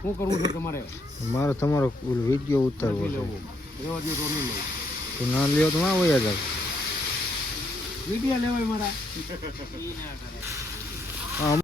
શું કરવું છે તમારે? મારે તમારો વિડીયો ઉતારવો છે. રેવા દો તો નહીં લઉં. તો ના લ્યો તો ના હોય યાર. વિડીયો લેવાય મારા. હા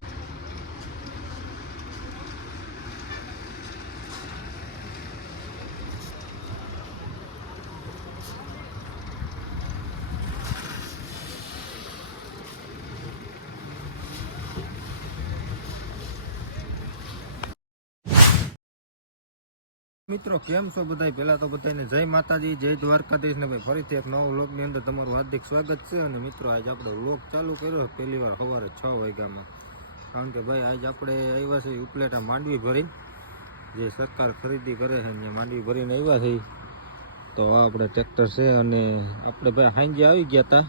મિત્રો કેમ છો બધા? પહેલા તો બધાને જય માતાજી, જય દ્વારકાધીશ ને ભાઈ ફરીથી એક નવો વ્લોગની અંદર તમારું હાર્દિક સ્વાગત છે. અને મિત્રો આજે આપણે વ્લોગ ચાલુ કર્યો પહેલી વાર સવારે 6 વાગ્યામાં, કારણ કે ભાઈ આજે આપણે આવ્યા છે ઉપલેટા માંડવી ભરીને, જે સરકાર ખરીદી કરે છે ને માંડવી ભરીને આવ્યા છે. તો આ આપણે ટ્રેક્ટર છે અને આપણે ભાઈ સાંજે આવી ગયા હતા,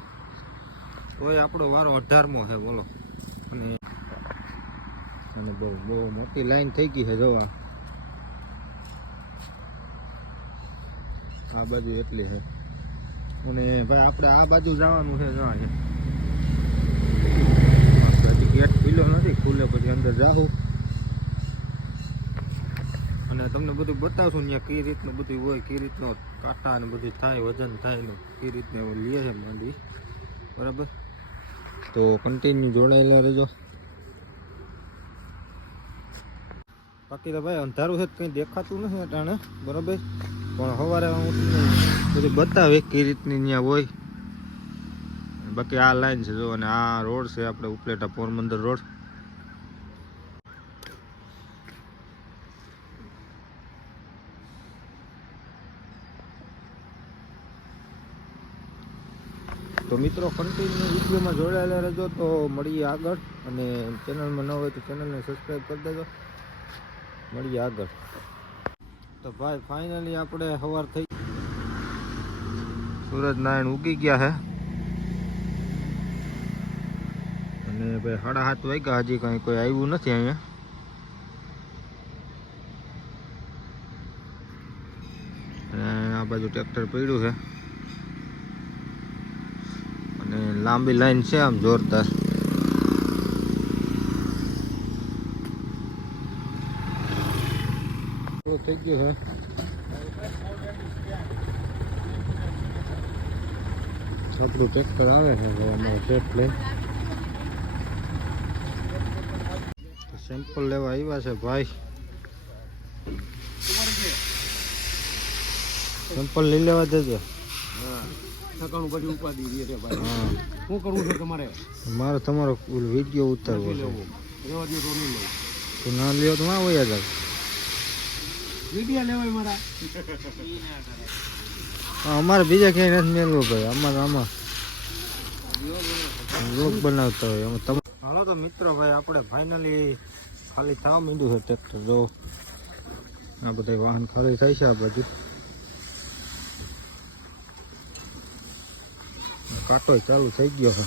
તોય આપણો વારો 18મો છે બોલો. અને બહુ મોટી લાઈન થઈ ગઈ છે જોવા, આ બાજુ એટલી છે. અને ભાઈ આપણે આ બાજુ જવાનું છે. હજી ગેટ ખુલ્લો નથી, ખુલ્લે પછી અંદર જાઉં અને તમને બધું બતાવશું ને કઈ રીતનું બધું હોય, કઈ રીતનો કાંટા ને બધું થાય, વજન થાય ને કઈ રીતને લે છે માંડવી, બરાબર? તો કન્ટિન્યુ જોડાયેલા રહેજો. બાકી તો ભાઈ અંધારું છે, કંઈ દેખાતું નથી અટાણે, બરાબર? પણ સવારે હું તમને બધું બતાવે કઈ રીતની ત્યાં હોય. બાકી આ લાઈન છે જો, અને આ રોડ છે આપણે ઉપલેટા પોરબંદર રોડ. તો મિત્રો કન્ટિન્યુ વિડીયોમાં જોડાયેલા રહેજો. તો મળીએ આગળ, અને ચેનલમાં ન હોય તો ચેનલને સબસ્ક્રાઈબ કરી દેજો. મળીએ આગળ. તો ભાઈ ફાઇનલી આપણે સવાર થઈ, સૂરજ નારાયણ ઉગી ગયા છે અને ભાઈ 7:30 વાગ્યા, હજી કઈ કોઈ આવ્યું નથી અહીંયા. અને આ બાજુ ટ્રેક્ટર પડ્યું છે અને લાંબી લાઈન છે આમ જોરદાર. થઈ ગયું છે. આપણું ટ્રેક્ટર આવે છે અમારો ટેપ લઈ, સેમ્પલ લેવા આવ્યા છે ભાઈ. સેમ્પલ લઈ લેવા દેજો. સકાળું પછી ઉપાડી દે ભાઈ. શું કરવું છે તમારે? મારે તમારો વિડીયો ઉતારવો છે. રેવા દો તો નહીં લઉં. તો ના લ્યો તો ના હોય યાર. વિડીયો લેવાય મારા. અમારે બીજા ક્યાંય નથી મેળવો ભાઈ, આમાં લોક બનાવતા હોય એમાં તમે. હાલો તો મિત્રો ભાઈ આપણે ફાઇનલી ખાલી થવા માંડ્યું છે ટ્રેક્ટર. જો આ બધા વાહન ખાલી થાય છે આ બાજુ. કાંટો ચાલુ થઈ ગયો છે.